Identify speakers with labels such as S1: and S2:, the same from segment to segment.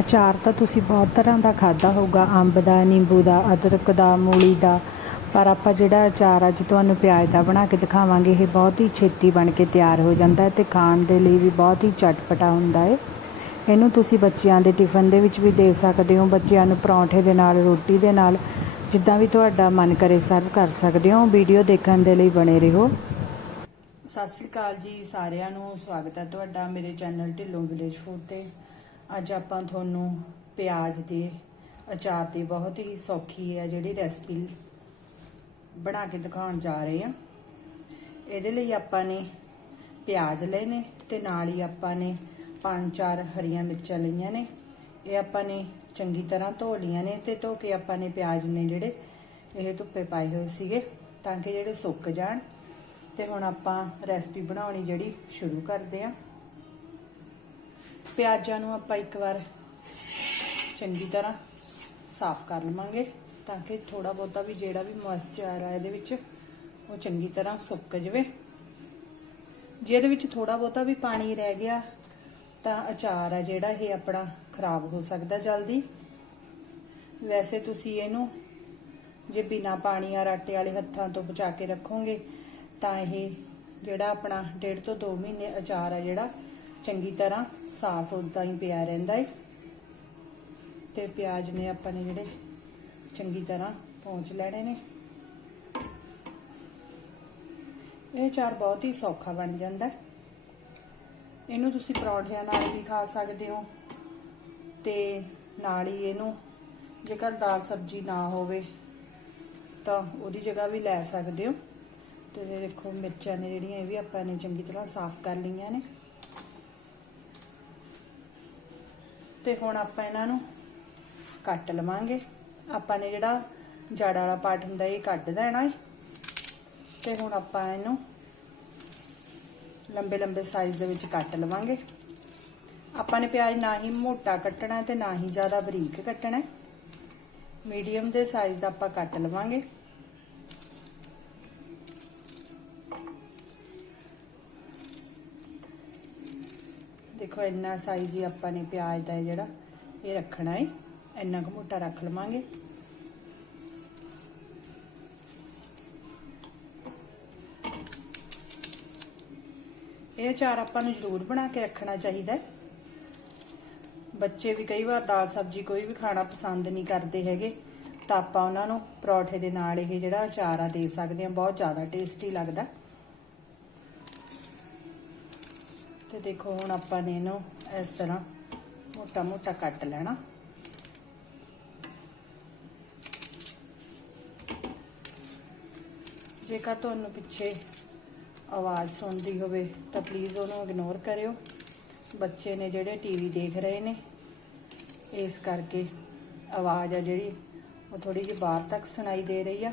S1: ਅਚਾਰ ਤਾਂ ਤੁਸੀਂ ਬਹੁਤ ਤਰ੍ਹਾਂ ਦਾ ਖਾਦਾ ਹੋਊਗਾ, ਅੰਬ ਦਾ, ਨਿੰਬੂ ਦਾ, ਅਦਰਕ ਦਾ, ਮੂਲੀ ਦਾ। ਪਰ ਆਪਾਂ ਜਿਹੜਾ ਅਚਾਰ ਅੱਜ ਤੁਹਾਨੂੰ ਪਿਆਜ਼ ਦਾ ਬਣਾ ਕੇ ਦਿਖਾਵਾਂਗੇ, ਇਹ ਬਹੁਤ ਹੀ ਛੇਤੀ ਬਣ ਕੇ ਤਿਆਰ ਹੋ ਜਾਂਦਾ ਹੈ ਤੇ ਖਾਣ ਦੇ ਲਈ ਵੀ ਬਹੁਤ ਹੀ ਚਟਪਟਾ ਹੁੰਦਾ ਹੈ। ਇਹਨੂੰ ਤੁਸੀਂ ਬੱਚਿਆਂ ਦੇ ਟਿਫਨ ਦੇ ਵਿੱਚ ਵੀ ਦੇ ਸਕਦੇ ਹੋ, ਬੱਚਿਆਂ ਨੂੰ ਪਰੌਂਠੇ ਦੇ ਨਾਲ, ਰੋਟੀ ਦੇ ਨਾਲ, ਜਿੱਦਾਂ ਵੀ ਤੁਹਾਡਾ ਮਨ ਕਰੇ ਸਰਵ ਕਰ ਸਕਦੇ ਹੋ। ਵੀਡੀਓ ਦੇਖਣ ਦੇ ਲਈ ਬਣੇ ਰਹੋ। ਸਤਿ ਸ੍ਰੀ ਅਕਾਲ ਜੀ ਸਾਰਿਆਂ ਨੂੰ, ਸਵਾਗਤ ਹੈ ਤੁਹਾਡਾ ਮੇਰੇ ਚੈਨਲ ਢਿੱਲੋਂ ਵਿਲੇਜ ਫੂਡ ਤੇ। ਅੱਜ ਆਪਾਂ ਤੁਹਾਨੂੰ ਪਿਆਜ਼ ਦੇ ਅਚਾਰ ਦੀ ਬਹੁਤ ਹੀ ਸੌਖੀ ਹੈ ਜਿਹੜੀ ਰੈਸਪੀ ਬਣਾ ਕੇ ਦਿਖਾਉਣ ਜਾ ਰਹੇ ਹਾਂ। ਇਹਦੇ ਲਈ ਆਪਾਂ ਨੇ ਪਿਆਜ਼ ਲਏ ਨੇ ਤੇ ਨਾਲ ਹੀ ਆਪਾਂ ਨੇ ਪੰਜ ਚਾਰ ਹਰੀਆਂ ਮਿਰਚਾਂ ਲਈਆਂ ਨੇ। ਇਹ ਆਪਾਂ ਨੇ ਚੰਗੀ ਤਰ੍ਹਾਂ ਧੋ ਲੀਆਂ ਨੇ ਤੇ ਧੋ ਕੇ ਆਪਾਂ ਨੇ ਪਿਆਜ਼ ਨੇ ਜਿਹੜੇ ਇਹ ਧੁੱਪੇ ਪਾਏ ਹੋਏ ਸੀਗੇ ਤਾਂ ਕਿ ਜਿਹੜੇ ਸੁੱਕ ਜਾਣ। ਤੇ ਹੁਣ ਆਪਾਂ ਰੈਸਪੀ ਬਣਾਉਣੀ ਜਿਹੜੀ ਸ਼ੁਰੂ ਕਰਦੇ ਆਂ ਪਿਆਜ਼ਾਂ ਨੂੰ ਆਪਾਂ ਇੱਕ ਵਾਰ ਚੰਗੀ ਤਰ੍ਹਾਂ ਸਾਫ਼ ਕਰ ਲਵਾਂਗੇ ਤਾਂ ਕਿ ਥੋੜਾ ਬਹੁਤਾ ਵੀ ਜਿਹੜਾ ਵੀ ਮੋਇਸਚਰ ਆ ਇਹਦੇ ਵਿੱਚ ਉਹ ਚੰਗੀ ਤਰ੍ਹਾਂ ਸੁੱਕ ਜਾਵੇ। ਜੇ ਇਹਦੇ ਵਿੱਚ ਥੋੜਾ ਬਹੁਤਾ ਵੀ ਪਾਣੀ ਰਹਿ ਗਿਆ ਤਾਂ ਅਚਾਰ ਆ ਜਿਹੜਾ ਇਹ ਆਪਣਾ ਖਰਾਬ ਹੋ ਸਕਦਾ ਜਲਦੀ। ਵੈਸੇ ਤੁਸੀਂ ਇਹਨੂੰ ਜੇ ਬਿਨਾ ਪਾਣੀ ਆ ਆਟੇ ਵਾਲੇ ਹੱਥਾਂ ਤੋਂ ਬਚਾ ਕੇ ਰੱਖੋਗੇ ਤਾਂ ਇਹ ਜਿਹੜਾ ਆਪਣਾ ਡੇਢ ਤੋਂ 2 ਮਹੀਨੇ ਅਚਾਰ ਆ ਜਿਹੜਾ ਚੰਗੀ ਤਰ੍ਹਾਂ ਸਾਫ਼ ਉਦਾਂ ਹੀ ਪਿਆ ਰਹਿੰਦਾ ਹੈ ਤੇ ਪਿਆਜ਼ ਨੇ ਆਪਾਂ ਨੇ ਜਿਹੜੇ ਚੰਗੀ ਤਰ੍ਹਾਂ ਪਹੁੰਚ ਲੈਣੇ ਨੇ। ਇਹ ਚਾਰ ਬਹੁਤ ਹੀ ਸੌਖਾ ਬਣ ਜਾਂਦਾ ਹੈ ਇਹਨੂੰ ਤੁਸੀਂ ਪਰੌਂਠਿਆਂ ਨਾਲ ਵੀ ਖਾ ਸਕਦੇ ਹੋ ਤੇ ਨਾਲ ਹੀ ਇਹਨੂੰ ਜੇਕਰ ਦਾਲ ਸਬਜ਼ੀ ਨਾ ਹੋਵੇ ਤਾਂ ਉਹਦੀ ਜਗ੍ਹਾ ਵੀ ਲੈ ਸਕਦੇ ਹੋ। ਤੇ ਦੇਖੋ ਮਿਰਚਾਂ ਨੇ ਜਿਹੜੀਆਂ ਇਹ ਵੀ ਆਪਾਂ ਨੇ ਚੰਗੀ ਤਰ੍ਹਾਂ ਸਾਫ਼ ਕਰ ਲਈਆਂ ਨੇ। ਤੇ ਹੁਣ ਆਪਾਂ ਇਹਨਾਂ ਨੂੰ ਕੱਟ ਲਵਾਂਗੇ। ਆਪਾਂ ਨੇ ਜਿਹੜਾ ਜੜ ਵਾਲਾ ਪਾਰਟ ਹੁੰਦਾ ਇਹ ਕੱਢ ਦੇਣਾ ਹੈ ਤੇ ਹੁਣ ਆਪਾਂ ਇਹਨੂੰ ਲੰਬੇ ਲੰਬੇ ਸਾਈਜ਼ ਦੇ ਵਿੱਚ ਕੱਟ ਲਵਾਂਗੇ। ਆਪਾਂ ਨੇ ਪਿਆਜ਼ ਨਾ ਹੀ ਮੋਟਾ ਕੱਟਣਾ ਤੇ ਨਾ ਹੀ ਜ਼ਿਆਦਾ ਬਰੀਕ ਕੱਟਣਾ ਮੀਡੀਅਮ ਦੇ ਸਾਈਜ਼ ਦਾ ਆਪਾਂ ਕੱਟ ਲਵਾਂਗੇ। ਦੇਖੋ, ਇੰਨਾ ਸਾਈਜ਼ ਹੀ ਆਪਾਂ ਨੇ ਪਿਆਜ਼ ਦਾ ਜਿਹੜਾ, ਇਹ ਰੱਖਣਾ ਹੈ ਇੰਨਾ ਕੁ ਮੋਟਾ ਰੱਖ ਲਵਾਂਗੇ। ਇਹ ਅਚਾਰ ਆਪਾਂ ਨੂੰ ਜ਼ਰੂਰ ਬਣਾ ਕੇ ਰੱਖਣਾ ਚਾਹੀਦਾ ਬੱਚੇ ਵੀ ਕਈ ਵਾਰ ਦਾਲ ਸਬਜ਼ੀ ਕੋਈ ਵੀ ਖਾਣਾ ਪਸੰਦ ਨਹੀਂ ਕਰਦੇ ਹੈਗੇ, ਤਾਂ ਆਪਾਂ ਉਹਨਾਂ ਨੂੰ ਪਰੌਠੇ ਦੇ ਨਾਲ ਇਹ ਜਿਹੜਾ ਅਚਾਰ ਆ ਦੇ ਸਕਦੇ ਆ ਬਹੁਤ ਜ਼ਿਆਦਾ ਟੇਸਟੀ ਲੱਗਦਾ। ਤੇ ਦੇਖੋ ਹੁਣ ਆਪਾਂ ਨੇ ਇਹਨੂੰ ਇਸ ਤਰ੍ਹਾਂ ਮੋਟਾ ਮੋਟਾ ਕੱਟ ਲੈਣਾ। ਜੇਕਰ ਤੁਹਾਨੂੰ ਪਿੱਛੇ ਆਵਾਜ਼ ਸੁਣਦੀ ਹੋਵੇ ਤਾਂ ਪਲੀਜ਼ ਉਹਨੂੰ ਇਗਨੋਰ ਕਰਿਓ। ਬੱਚੇ ਨੇ ਜਿਹੜੇ ਟੀਵੀ ਦੇਖ ਰਹੇ ਨੇ, ਇਸ ਕਰਕੇ ਆਵਾਜ਼ ਆ ਜਿਹੜੀ ਉਹ ਥੋੜੀ ਜਿਹੀ ਬਾਹਰ ਤੱਕ ਸੁਣਾਈ ਦੇ ਰਹੀ ਆ।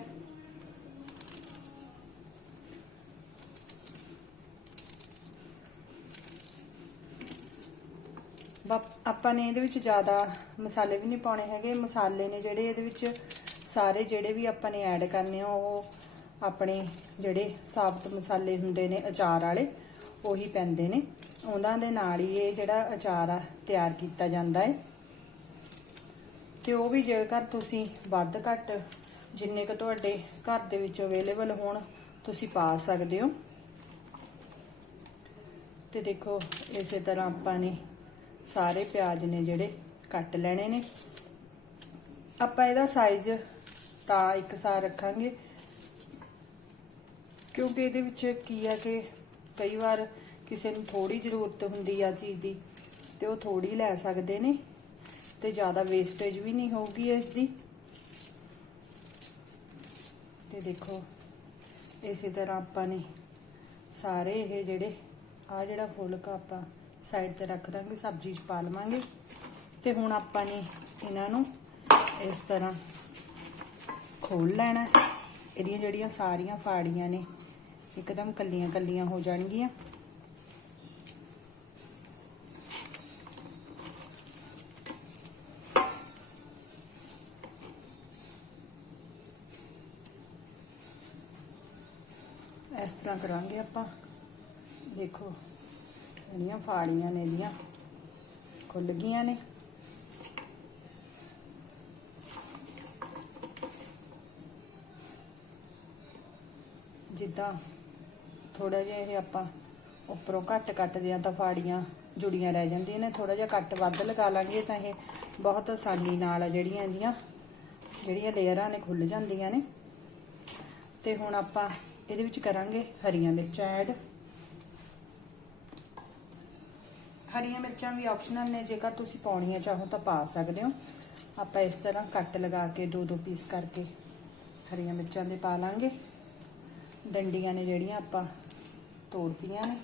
S1: ਆਪਾਂ ਨੇ ਇਹਦੇ ਵਿੱਚ ਜ਼ਿਆਦਾ ਮਸਾਲੇ ਵੀ ਨਹੀਂ ਪਾਉਣੇ ਹੈਗੇ। ਮਸਾਲੇ ਨੇ ਜਿਹੜੇ ਇਹਦੇ ਵਿੱਚ ਸਾਰੇ ਜਿਹੜੇ ਵੀ ਆਪਾਂ ਨੇ ਐਡ ਕਰਨੇ ਆ, ਉਹ ਆਪਣੇ ਜਿਹੜੇ ਸਾਬਤ ਮਸਾਲੇ ਹੁੰਦੇ ਨੇ ਅਚਾਰ ਵਾਲੇ, ਉਹੀ ਪੈਂਦੇ ਨੇ। ਉਹਨਾਂ ਦੇ ਨਾਲ ਹੀ ਇਹ ਜਿਹੜਾ ਅਚਾਰ ਆ, ਤਿਆਰ ਕੀਤਾ ਜਾਂਦਾ ਹੈ। ਤੇ ਉਹ ਵੀ ਜੇਕਰ ਤੁਸੀਂ ਵੱਧ ਘੱਟ ਜਿੰਨੇ ਕੁ ਤੁਹਾਡੇ ਘਰ ਦੇ ਵਿੱਚ ਅਵੇਲੇਬਲ ਹੋਣ, ਤੁਸੀਂ ਪਾ ਸਕਦੇ ਹੋ। ਤੇ ਦੇਖੋ, ਇਸੇ ਤਰ੍ਹਾਂ ਆਪਾਂ ਨੇ ਸਾਰੇ ਪਿਆਜ਼ ਨੇ ਜਿਹੜੇ ਕੱਟ ਲੈਣੇ ਨੇ। ਆਪਾਂ ਇਹਦਾ ਸਾਈਜ਼ ਤਾਂ ਇੱਕਸਾਰ ਰੱਖਾਂਗੇ। ਕਿਉਂਕਿ ਇਹਦੇ ਵਿੱਚ ਕੀ ਆ ਕਿ ਕਈ ਵਾਰ ਕਿਸੇ ਨੂੰ ਥੋੜੀ ਜ਼ਰੂਰਤ ਹੁੰਦੀ ਆ ਚੀਜ਼ ਦੀ, ਤੇ ਉਹ ਥੋੜੀ ਲੈ ਸਕਦੇ ਨੇ, ਤੇ ਜ਼ਿਆਦਾ ਵੇਸਟੇਜ ਵੀ ਨਹੀਂ ਹੋਊਗੀ ਇਸ ਦੀ ਤੇ ਦੇਖੋ, ਇਸੇ ਤਰ੍ਹਾਂ ਆਪਾਂ ਨੇ ਸਾਰੇ ਇਹ ਜਿਹੜੇ ਆ ਜਿਹੜਾ ਫੁਲਕਾ ਆਪਾਂ ਸਾਈਡ ਤੇ ਰੱਖ ਦਾਂਗੇ, ਸਬਜ਼ੀ 'ਚ ਪਾ ਲਵਾਂਗੇ। ਤੇ ਹੁਣ ਆਪਾਂ ਨੇ ਇਹਨਾਂ ਨੂੰ ਇਸ ਤਰ੍ਹਾਂ ਖੋਲ ਲੈਣਾ। ਇਹਦੀਆਂ ਜਿਹੜੀਆਂ ਸਾਰੀਆਂ ਫਾੜੀਆਂ ਨੇ, ਇੱਕਦਮ ਕੱਲੀਆਂ ਕੱਲੀਆਂ ਹੋ ਜਾਣਗੀਆਂ। ਇਸ ਤਰ੍ਹਾਂ ਕਰਾਂਗੇ ਆਪਾਂ। ਦੇਖੋ। ਜਿਹੜੀਆਂ ਫਾੜੀਆਂ ਨੇ ਇਹਦੀਆਂ ਖੁੱਲ ਗਈਆਂ ਨੇ। ਜਿੱਦਾਂ ਥੋੜਾ ਜਿਹਾ ਇਹ ਆਪਾਂ ਉੱਪਰੋਂ ਘੱਟ ਕੱਟਦੇ ਆ ਤਾਂ ਫਾੜੀਆਂ ਜੁੜੀਆਂ ਰਹਿ ਜਾਂਦੀਆਂ ਨੇ ਥੋੜਾ ਜਿਹਾ ਕੱਟ ਵੱਧ ਲਗਾ ਲਾਂਗੇ ਤਾਂ ਇਹ ਬਹੁਤ ਆਸਾਨੀ ਨਾਲ ਜਿਹੜੀਆਂ ਇਹਦੀਆਂ, ਜਿਹੜੀਆਂ ਲੇਅਰਾਂ ਨੇ ਖੁੱਲ ਜਾਂਦੀਆਂ ਨੇ। ਤੇ ਹੁਣ ਆਪਾਂ ਇਹਦੇ ਵਿੱਚ ਕਰਾਂਗੇ ਹਰੀਆਂ ਮਿਰਚਾਂ ਐਡ। ਹਰੀਆਂ ਮਿਰਚਾਂ ਵੀ ਆਪਸ਼ਨਲ ਨੇ, ਜੇਕਰ ਤੁਸੀਂ ਪਾਉਣੀਆਂ ਚਾਹੋ ਤਾਂ ਪਾ ਸਕਦੇ ਹੋ। ਆਪਾਂ ਇਸ ਤਰ੍ਹਾਂ ਕੱਟ ਲਗਾ ਕੇ ਦੋ ਦੋ ਪੀਸ ਕਰਕੇ ਹਰੀਆਂ ਮਿਰਚਾਂ ਦੇ ਪਾ ਲਾਂਗੇ। ਡੰਡੀਆਂ ਨੇ ਜਿਹੜੀਆਂ ਆਪਾਂ ਤੋੜਤੀਆਂ ਨੇ।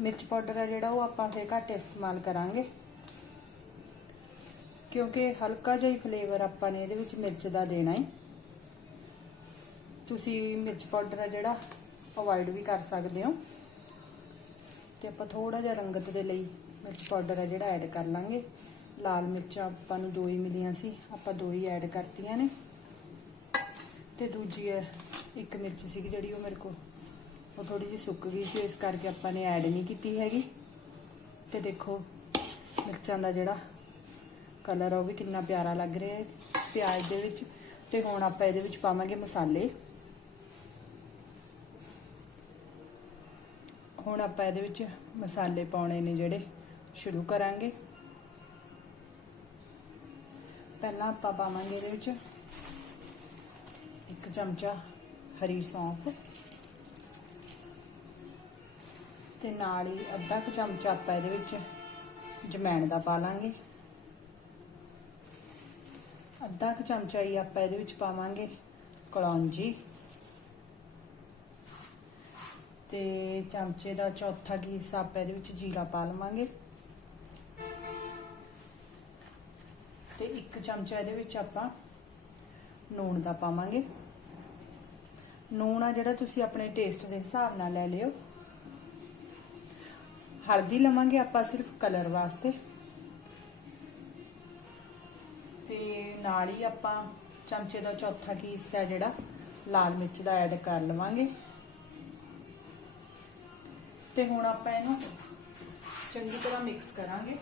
S1: ਮਿਰਚ ਪਾਊਡਰ ਹੈ ਜਿਹੜਾ, ਉਹ ਆਪਾਂ ਫੇਰ ਘੱਟ ਇਸਤੇਮਾਲ ਕਰਾਂਗੇ। ਕਿਉਂਕਿ ਹਲਕਾ ਜਿਹਾ ਹੀ ਫਲੇਵਰ ਆਪਾਂ ਨੇ ਇਹਦੇ ਵਿੱਚ ਮਿਰਚ ਦਾ ਦੇਣਾ ਹੈ ਤੁਸੀਂ ਮਿਰਚ ਪਾਊਡਰ ਹੈ ਜਿਹੜਾ ਅਵੋਇਡ ਵੀ ਕਰ ਸਕਦੇ ਹੋ। ਤੇ ਆਪਾਂ ਥੋੜਾ ਜਿਹਾ ਰੰਗਤ ਦੇ ਲਈ ਮਿਰਚ ਪਾਊਡਰ ਹੈ ਜਿਹੜਾ ਐਡ ਕਰ ਲਾਂਗੇ। ਲਾਲ ਮਿਰਚਾਂ ਆਪਾਂ ਨੂੰ ਦੋ ਹੀ ਮਿਲੀਆਂ ਸੀ, ਆਪਾਂ ਦੋ ਹੀ ਐਡ ਕਰਤੀਆਂ ਨੇ। ਤੇ ਦੂਜੀ ਹੈ, ਇੱਕ ਮਿਰਚ ਸੀਗੀ ਜਿਹੜੀ ਉਹ ਮੇਰੇ ਕੋਲ, ਉਹ ਥੋੜੀ ਜਿਹੀ ਸੁੱਕ ਗਈ ਸੀ, ਇਸ ਕਰਕੇ ਆਪਾਂ ਨੇ ਐਡ ਨਹੀਂ ਕੀਤੀ ਹੈਗੀ। ਤੇ ਦੇਖੋ, ਮਿਰਚਾਂ ਦਾ ਜਿਹੜਾ ਕਲਰ ਉਹ ਵੀ ਕਿੰਨਾ ਪਿਆਰਾ ਲੱਗ ਰਿਹਾ ਹੈ। ਪਿਆਜ਼ ਦੇ ਵਿੱਚ, ਤੇ ਹੁਣ ਆਪਾਂ ਇਹਦੇ ਵਿੱਚ ਪਾਵਾਂਗੇ ਮਸਾਲੇ। ਹੁਣ ਆਪਾਂ ਇਹਦੇ ਵਿੱਚ ਮਸਾਲੇ ਪਾਉਣੇ ਨੇ ਜਿਹੜੇ, ਸ਼ੁਰੂ ਕਰਾਂਗੇ। ਪਹਿਲਾਂ ਆਪਾਂ ਪਾਵਾਂਗੇ ਇਹਦੇ ਵਿੱਚ ਇੱਕ ਚਮਚਾ ਹਰੀ ਸੌਂਫ ਤੇ ਨਾਲ ਹੀ ਅੱਧਾ ਕੁ ਚਮਚਾ ਆਪਾਂ ਇਹਦੇ ਵਿੱਚ ਜਮੈਣ ਦਾ ਪਾ ਲਾਂਗੇ। ਅੱਧਾ ਕੁ ਚਮਚਾ ਹੀ ਆਪਾਂ ਇਹਦੇ ਵਿੱਚ ਪਾਵਾਂਗੇ ਕਲੌਂਜੀ। ਤੇ ਚਮਚੇ ਦਾ ਚੌਥਾ ਕੀ ਹਿੱਸਾ ਆਪਾਂ ਇਹਦੇ ਵਿੱਚ ਜੀਰਾ ਪਾ ਲਵਾਂਗੇ। ਤੇ ਇੱਕ ਚਮਚਾ ਇਹਦੇ ਵਿੱਚ ਆਪਾਂ ਨੂਣ ਦਾ ਪਾਵਾਂਗੇ। ਨੂਣ ਆ ਜਿਹੜਾ ਤੁਸੀਂ ਆਪਣੇ ਟੇਸਟ ਦੇ ਹਿਸਾਬ ਨਾਲ ਲੈ ਲਿਓ। ਹਲਦੀ ਲਵਾਂਗੇ ਆਪਾਂ ਸਿਰਫ ਕਲਰ ਵਾਸਤੇ। ਤੇ ਨਾਲ ਹੀ ਆਪਾਂ ਚਮਚੇ ਦਾ ਚੌਥਾ ਕੀ ਹਿੱਸਾ ਜਿਹੜਾ ਲਾਲ ਮਿਰਚ ਦਾ ਐਡ ਕਰ ਲਵਾਂਗੇ। ਤੇ ਹੁਣ ਆਪਾਂ ਇਹਨੂੰ ਚੰਗੀ ਤਰ੍ਹਾਂ ਮਿਕਸ ਕਰਾਂਗੇ।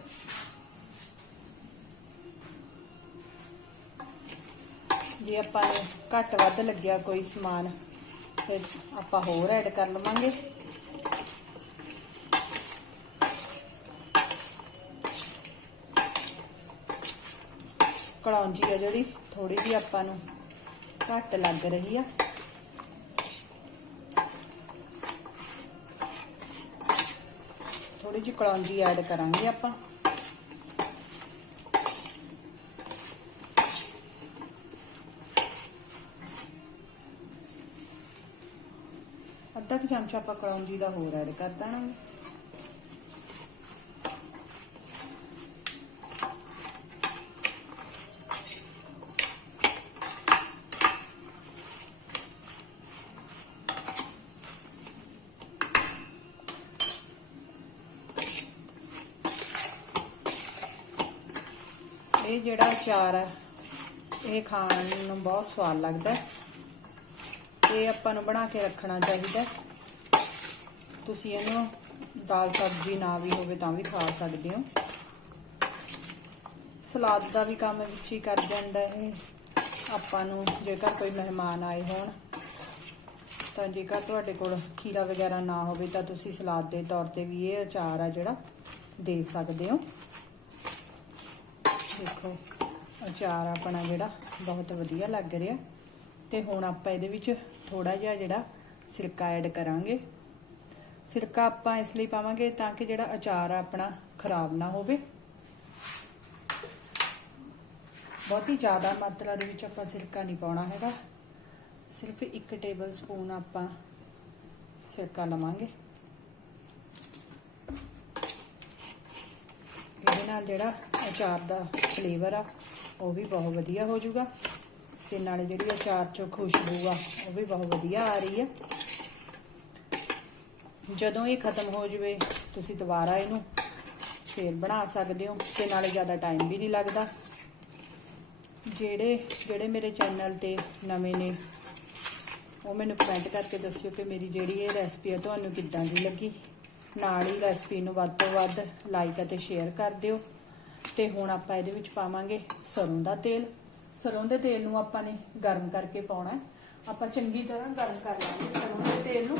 S1: ਜੇ ਆਪਾਂ ਨੂੰ ਘੱਟ ਵੱਧ ਲੱਗਿਆ ਕੋਈ ਸਮਾਨ, ਫਿਰ ਆਪਾਂ ਹੋਰ ਐਡ ਕਰ ਲਵਾਂਗੇ। ਕਲੌਂਜੀ ਆ ਜਿਹੜੀ ਥੋੜੀ ਜਿਹੀ ਆਪਾਂ ਨੂੰ ਘੱਟ ਲੱਗ ਰਹੀ ਆ। ਥੋੜੀ ਜਿਹੀ ਕਲੌਂਜੀ ਐਡ ਕਰਾਂਗੇ ਆਪਾਂ। ਅੱਧਾ ਕੁ ਚਮਚਾ ਆਪਾਂ ਕਲੌਂਜੀ ਦਾ ਹੋਰ ਐਡ ਕਰ ਦਾਂਗੇ ਜਿਹੜਾ ਅਚਾਰ ਹੈ, ਇਹ ਖਾਣ ਨੂੰ ਬਹੁਤ ਸਵਾਦ ਲੱਗਦਾ ਇਹ ਆਪਾਂ ਨੂੰ ਬਣਾ ਕੇ ਰੱਖਣਾ ਚਾਹੀਦਾ ਤੁਸੀਂ ਇਹਨੂੰ ਦਾਲ ਸਬਜ਼ੀ ਨਾ ਵੀ ਹੋਵੇ ਤਾਂ ਵੀ ਖਾ ਸਕਦੇ ਹੋ। ਸਲਾਦ ਦਾ ਵੀ ਕੰਮ ਵਿੱਚ ਹੀ ਕਰ ਜਾਂਦਾ ਇਹ ਆਪਾਂ ਨੂੰ ਜੇਕਰ ਕੋਈ ਮਹਿਮਾਨ ਆਏ ਹੋਣ, ਤਾਂ ਜੇਕਰ ਤੁਹਾਡੇ ਕੋਲ ਖੀਰਾ ਵਗੈਰਾ ਨਾ ਹੋਵੇ ਤਾਂ ਤੁਸੀਂ ਸਲਾਦ ਦੇ ਤੌਰ ਤੇ ਵੀ ਇਹ ਅਚਾਰ ਆ ਜਿਹੜਾ ਦੇ ਸਕਦੇ ਹੋ। ਦੇਖੋ, ਅਚਾਰ ਆਪਣਾ ਜਿਹੜਾ ਬਹੁਤ ਵਧੀਆ ਲੱਗ ਰਿਹਾ। ਤੇ ਹੁਣ ਆਪਾਂ ਇਹਦੇ ਵਿੱਚ ਥੋੜਾ ਜਿਹਾ ਜਿਹੜਾ ਸਿਰਕਾ ਐਡ ਕਰਾਂਗੇ। ਸਿਰਕਾ ਆਪਾਂ ਇਸ ਲਈ ਪਾਵਾਂਗੇ ਤਾਂ ਕਿ ਜਿਹੜਾ ਅਚਾਰ ਆ ਆਪਣਾ ਖਰਾਬ ਨਾ ਹੋਵੇ। ਬਹੁਤੀ ਜ਼ਿਆਦਾ ਮਾਤਰਾ ਦੇ ਵਿੱਚ ਆਪਾਂ ਸਿਰਕਾ ਨਹੀਂ ਪਾਉਣਾ ਹੈਗਾ। ਸਿਰਫ 1 ਟੇਬਲ ਸਪੂਨ ਆਪਾਂ ਸਿਰਕਾ ਲਵਾਂਗੇ। ਇਹਦੇ ਨਾਲ ਜਿਹੜਾ ਅਚਾਰ ਦਾ ਫਲੇਵਰ ਆ, ਉਹ ਵੀ ਬਹੁਤ ਵਧੀਆ ਹੋ ਜਾਊਗਾ। ਤੇ ਨਾਲੇ ਜਿਹੜੀ ਅਚਾਰ ਚੋਂ ਖੁਸ਼ਬੂ ਆ, ਉਹ ਵੀ ਬਹੁਤ ਵਧੀਆ ਆ ਰਹੀ ਆ। ਜਦੋਂ ਇਹ ਖਤਮ ਹੋ ਜਵੇ, ਤੁਸੀਂ ਦੁਬਾਰਾ ਇਹਨੂੰ ਫੇਰ ਬਣਾ ਸਕਦੇ ਹੋ, ਤੇ ਨਾਲੇ ਜ਼ਿਆਦਾ ਟਾਈਮ ਵੀ ਨਹੀਂ ਲੱਗਦਾ। ਜਿਹੜੇ ਜਿਹੜੇ ਮੇਰੇ ਚੈਨਲ ਤੇ ਨਵੇਂ ਨੇ, ਉਹ ਮੈਨੂੰ ਕਮੈਂਟ ਕਰਕੇ ਦੱਸਿਓ ਕਿ ਮੇਰੀ ਜਿਹੜੀ ਇਹ ਰੈਸਪੀ ਆ, ਤੁਹਾਨੂੰ ਕਿੱਦਾਂ ਦੀ ਲੱਗੀ। ਨਾਲ ਹੀ ਰੈਸਪੀ ਨੂੰ ਵੱਧ ਤੋਂ ਵੱਧ ਲਾਈਕ ਅਤੇ ਸ਼ੇਅਰ ਕਰ ਦਿਓ। ਤੇ ਹੁਣ ਆਪਾਂ ਇਹਦੇ ਵਿੱਚ ਪਾਵਾਂਗੇ ਸਰੋਂ ਦਾ ਤੇਲ। ਸਰੋਂ ਦੇ ਤੇਲ ਨੂੰ ਆਪਾਂ ਨੇ ਗਰਮ ਕਰਕੇ ਪਾਉਣਾ ਆਪਾਂ ਚੰਗੀ ਤਰ੍ਹਾਂ ਗਰਮ ਕਰ ਲਾਂਗੇ ਸਰੋਂ ਦੇ ਤੇਲ ਨੂੰ।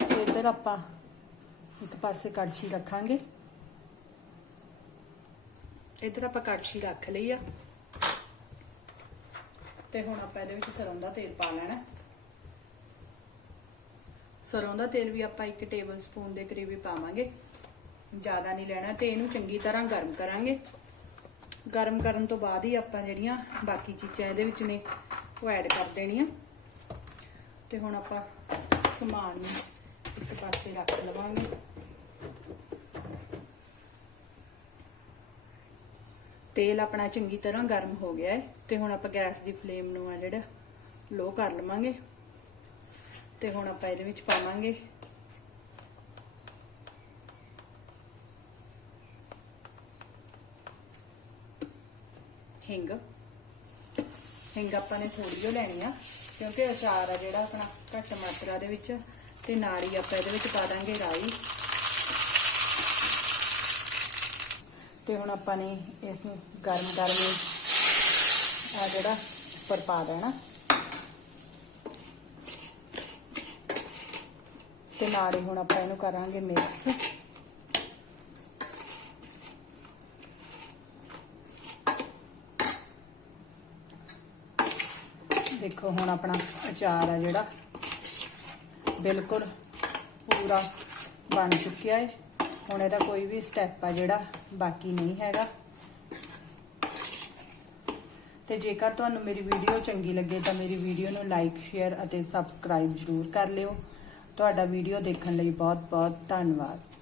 S1: ਤੇ ਇੱਧਰ ਆਪਾਂ ਇੱਕ ਪਾਸੇ ਕੜਛੀ ਰੱਖਾਂਗੇ। ਇੱਧਰ ਆਪਾਂ ਕੜਛੀ ਰੱਖ ਲਈ ਆ। ਤੇ ਹੁਣ ਆਪਾਂ ਇਹਦੇ ਵਿੱਚ ਸਰੋਂ ਦਾ ਤੇਲ ਪਾ ਲੈਣਾ ਸਰੋਂ ਦਾ ਤੇਲ ਵੀ ਆਪਾਂ 1 ਟੇਬਲ ਸਪੂਨ ਦੇ ਕਰੀਬ ਹੀ ਪਾਵਾਂਗੇ। ਜ਼ਿਆਦਾ ਨਹੀਂ ਲੈਣਾ, ਤੇ ਇਹਨੂੰ ਚੰਗੀ ਤਰ੍ਹਾਂ ਗਰਮ ਕਰਾਂਗੇ। ਗਰਮ ਕਰਨ ਤੋਂ ਬਾਅਦ ਹੀ ਆਪਾਂ ਜਿਹੜੀਆਂ ਬਾਕੀ ਚੀਜ਼ਾਂ ਇਹਦੇ ਵਿੱਚ ਨੇ, ਉਹ ਐਡ ਕਰ ਦੇਣੀਆਂ। ਤੇ ਹੁਣ ਆਪਾਂ ਸਮਾਨ ਨੂੰ ਇੱਕ ਪਾਸੇ ਰੱਖ ਲਵਾਂਗੇ। ਤੇਲ ਆਪਣਾ ਚੰਗੀ ਤਰ੍ਹਾਂ ਗਰਮ ਹੋ ਗਿਆ ਹੈ। ਤੇ ਹੁਣ ਆਪਾਂ ਗੈਸ ਦੀ ਫਲੇਮ ਨੂੰ ਆ ਜਿਹੜਾ ਲੋ ਕਰ ਲਵਾਂਗੇ। ਤੇ ਹੁਣ ਆਪਾਂ ਇਹਦੇ ਵਿੱਚ ਪਾਵਾਂਗੇ। ਹਿੰਗ। ਹਿੰਗ ਆਪਾਂ ਨੇ ਥੋੜੀ ਜਿਹੀ ਲੈਣੀ ਆ, ਕਿਉਂਕਿ ਅਚਾਰ ਆ ਜਿਹੜਾ ਆਪਣਾ ਘੱਟ ਮਾਤਰਾ ਦੇ ਵਿੱਚ, ਤੇ ਨਾਲ ਹੀ ਆਪਾਂ ਇਹਦੇ ਵਿੱਚ ਪਾ ਦਾਂਗੇ ਰਾਈ। ਤੇ ਹੁਣ ਆਪਾਂ ਨੇ ਇਸ ਨੂੰ ਗਰਮ ਗਰਮ ਆ ਜਿਹੜਾ ਉੱਪਰ ਪਾ ਦੇਣਾ। ਤੇ ਨਾਲ ਹੀ ਹੁਣ ਆਪਾਂ ਇਹਨੂੰ ਕਰਾਂਗੇ ਮਿਕਸ। ਦੇਖੋ ਹੁਣ ਆਪਣਾ ਅਚਾਰ ਆ ਜਿਹੜਾ। ਬਿਲਕੁਲ ਪੂਰਾ ਬਣ ਚੁੱਕਿਆ ਹੈ ਹੁਣ ਇਹਦਾ ਕੋਈ ਵੀ ਸਟੈਪ ਆ ਜਿਹੜਾ ਬਾਕੀ ਨਹੀਂ ਹੈਗਾ। ਤੇ ਜੇਕਰ ਤੁਹਾਨੂੰ ਮੇਰੀ ਵੀਡੀਓ ਚੰਗੀ ਲੱਗੇ ਤਾਂ ਮੇਰੀ ਵੀਡੀਓ ਨੂੰ ਲਾਈਕ ਸ਼ੇਅਰ ਅਤੇ ਸਬਸਕ੍ਰਾਈਬ ਜ਼ਰੂਰ ਕਰ ਲਿਓ। ਤੁਹਾਡਾ ਵੀਡੀਓ ਦੇਖਣ ਲਈ ਬਹੁਤ ਬਹੁਤ ਧੰਨਵਾਦ।